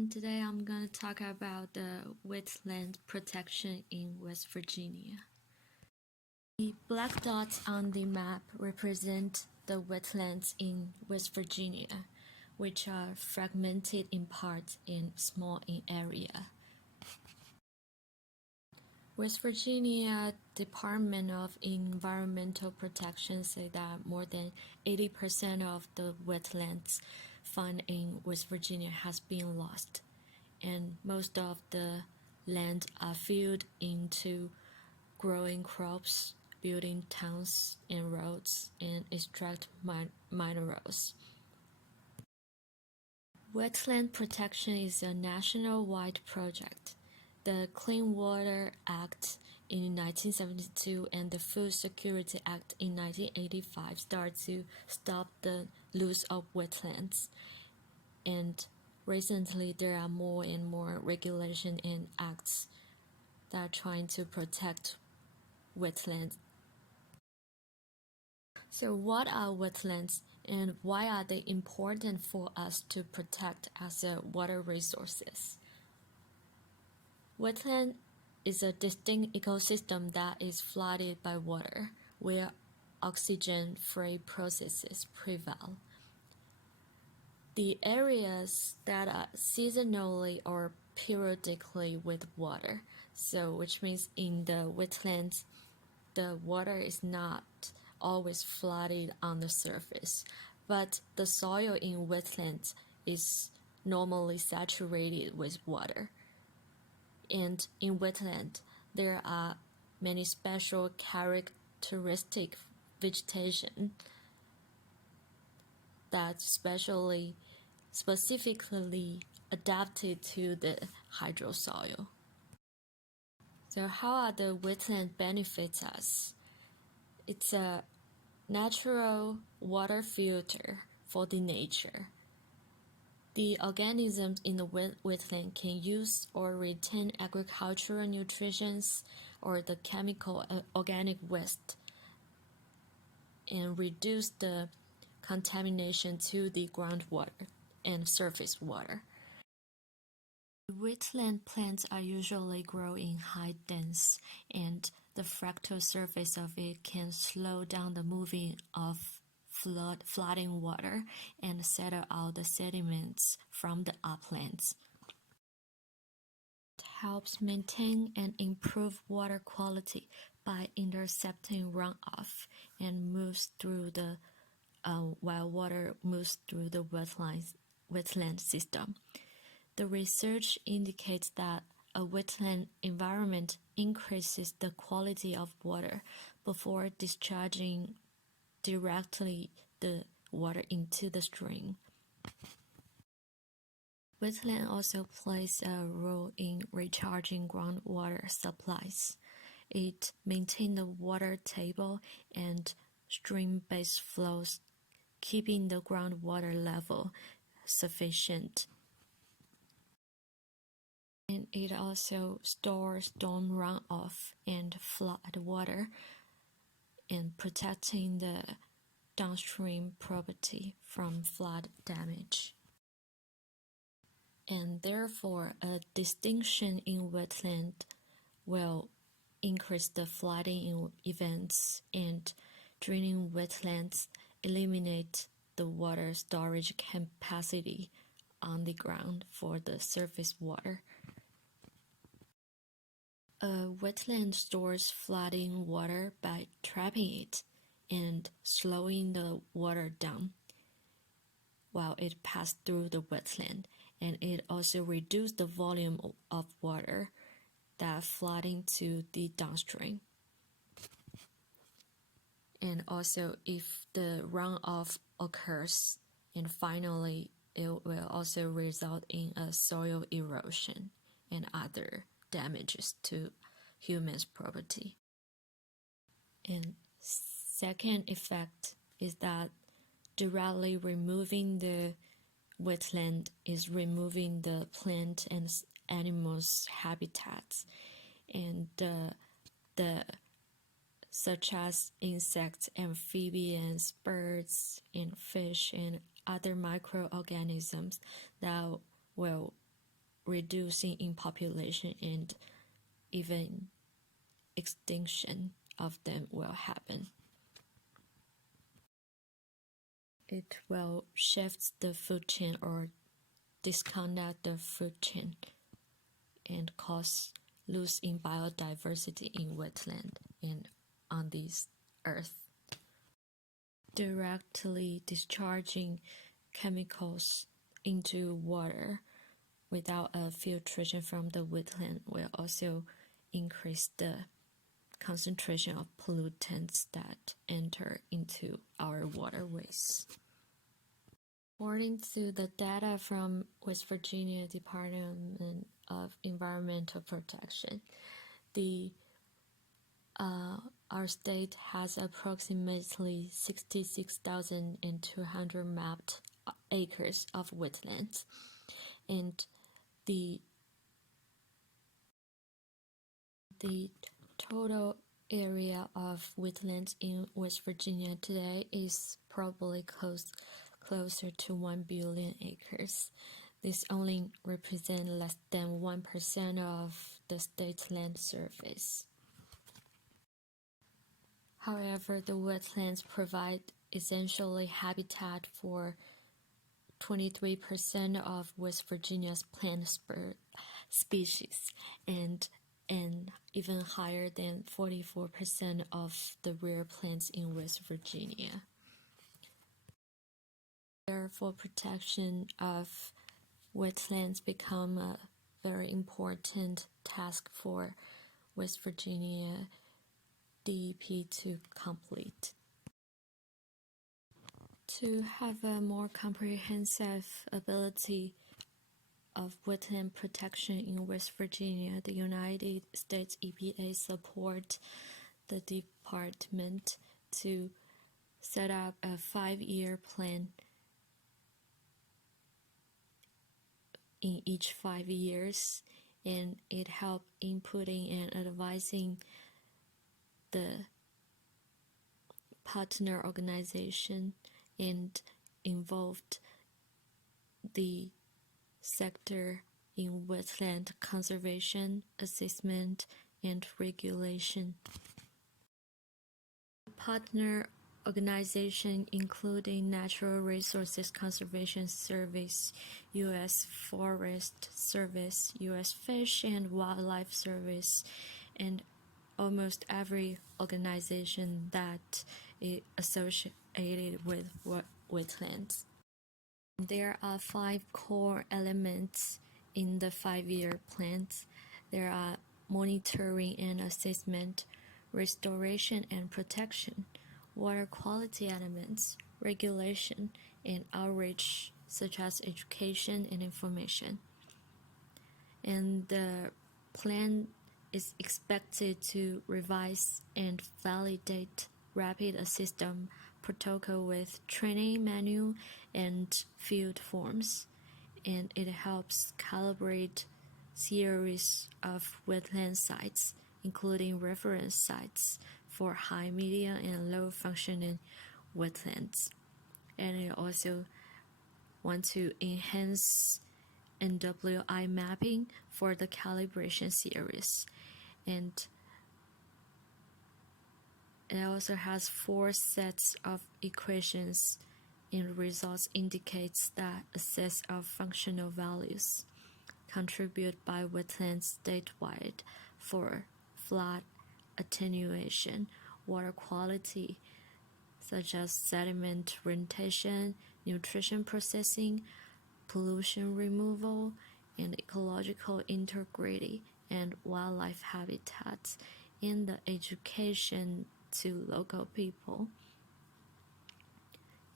everyone. Today I'm going to talk about the wetland protection in West Virginia. The black dots on the map represent the wetlands in West Virginia, which are fragmented in part and small in area. West Virginia Department of Environmental Protection say that more than 80% of the wetlands found in West Virginia has been lost, and most of the land are filled into growing crops, building towns and roads, and extract minerals. Wetland protection is a national-wide project. The Clean Water Act in 1972 and the Food Security Act in 1985 started to stop the loss of wetlands. And recently there are more and more regulations and acts that are trying to protect wetlands. So what are wetlands and why are they important for us to protect as a water resources? Wetland is a distinct ecosystem that is flooded by water, where oxygen-free processes prevail. The areas that are seasonally or periodically with water, which means in the wetlands, the water is not always flooded on the surface, but the soil in wetlands is normally saturated with water. And in wetland, there are many special characteristic vegetation that's specifically adapted to the hydrosoil. So how are the wetland benefits us? It's a natural water filter for the nature. The organisms in the wetland can use or retain agricultural nutrition or the chemical organic waste and reduce the contamination to the groundwater and surface water. Wetland plants are usually grow in high dense, and the fractal surface of it can slow down the moving of flooding water and settle out the sediments from the uplands. It helps maintain and improve water quality by intercepting runoff and moves through the while water moves through the wetland system. The research indicates that a wetland environment increases the quality of water before discharging directly the water into the stream. Wetland also plays a role in recharging groundwater supplies. It maintains the water table and stream-based flows, keeping the groundwater level sufficient. And it also stores storm runoff and flood water, and protecting the downstream property from flood damage. And therefore, a distinction in wetland will increase the flooding events, and draining wetlands eliminate the water storage capacity on the ground for the surface water. A wetland stores flooding water by trapping it and slowing the water down while it passes through the wetland, and it also reduces the volume of water that flooding to the downstream. And also, if the runoff occurs, and finally it will also result in a soil erosion and other damages to humans' property. And second effect is that directly removing the wetland is removing the plant and animals' habitats, and such as insects, amphibians, birds, and fish, and other microorganisms that will reducing in population, and even extinction of them will happen. It will shift the food chain or disconnect the food chain and cause loss in biodiversity in wetland and on this earth. Directly discharging chemicals into water without a filtration from the wetland will also increase the concentration of pollutants that enter into our waterways. According to the data from West Virginia Department of Environmental Protection, our state has approximately 66,200 mapped acres of wetlands, and the total area of wetlands in West Virginia today is probably closer to 1 billion acres. This only represents less than 1% of the state's land surface. However, the wetlands provide essentially habitat for 23% of West Virginia's plant species and even higher than 44% of the rare plants in West Virginia. Therefore, protection of wetlands become a very important task for West Virginia DEP to complete. To have a more comprehensive ability of wetland protection in West Virginia, the United States EPA support the department to set up a 5-year plan in each 5 years, and it helped inputting and advising the partner organization and involved the sector in wetland conservation, assessment, and regulation. Partner organization including Natural Resources Conservation Service, U.S. Forest Service, U.S. Fish and Wildlife Service, and almost every organization that is associated with wetlands. There are 5 core elements in the 5-year plans. There are monitoring and assessment, restoration and protection, water quality elements, regulation, and outreach such as education and information. And the plan is expected to revise and validate rapid assistance protocol with training manual and field forms, and it helps calibrate series of wetland sites, including reference sites for high, medium, and low functioning wetlands. And it also wants to enhance NWI mapping for the calibration series, and it also has 4 sets of equations, and results indicates that a set of functional values contributed by wetlands statewide for flood attenuation, water quality, such as sediment retention, nutrition processing, pollution removal, and ecological integrity and wildlife habitats, and the education to local people,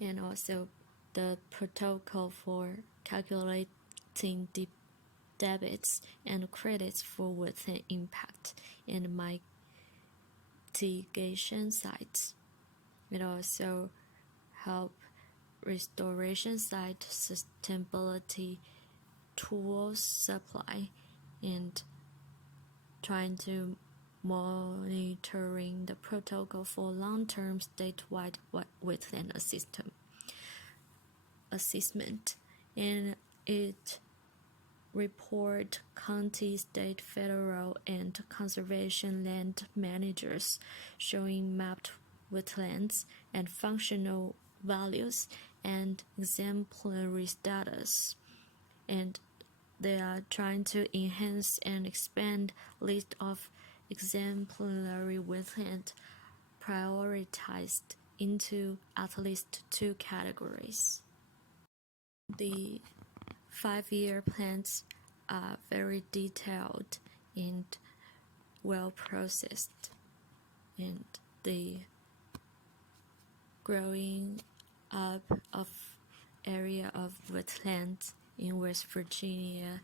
and also the protocol for calculating debits and credits for wetland impact and mitigation sites. It also help restoration site sustainability tools supply and trying to monitoring the protocol for long-term statewide wetland assessment, and it report county, state, federal, and conservation land managers showing mapped wetlands and functional values and exemplary status. And they are trying to enhance and expand list of exemplary wetland prioritized into at least 2 categories. The 5-year plans are very detailed and well processed, and the growing up of area of wetlands in West Virginia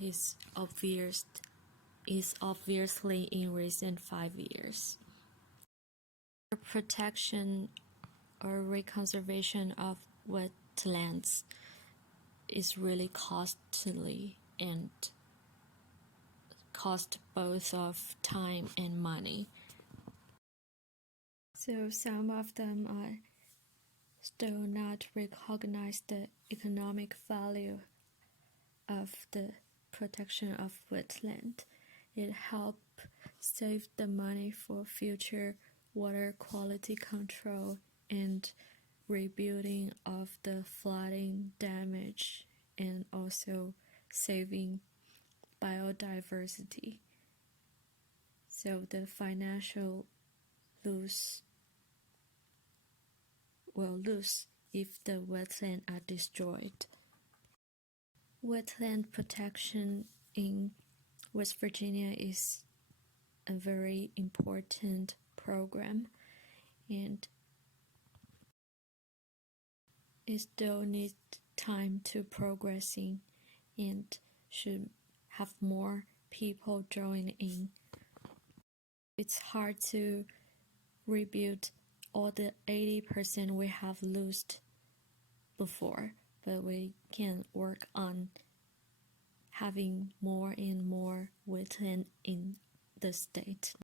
is obviously in recent 5 years. Protection or reconservation of wetlands is really costly and cost both of time and money. So some of them are still not recognize the economic value of the protection of wetland. It helps save the money for future water quality control and rebuilding of the flooding damage, and also saving biodiversity. So the financial will lose if the wetlands are destroyed. Wetland protection in West Virginia is a very important program, and it still needs time to progressing and should have more people join in. It's hard to rebuild all the 80% we have lost before, but we can work on having more and more wetland in the state.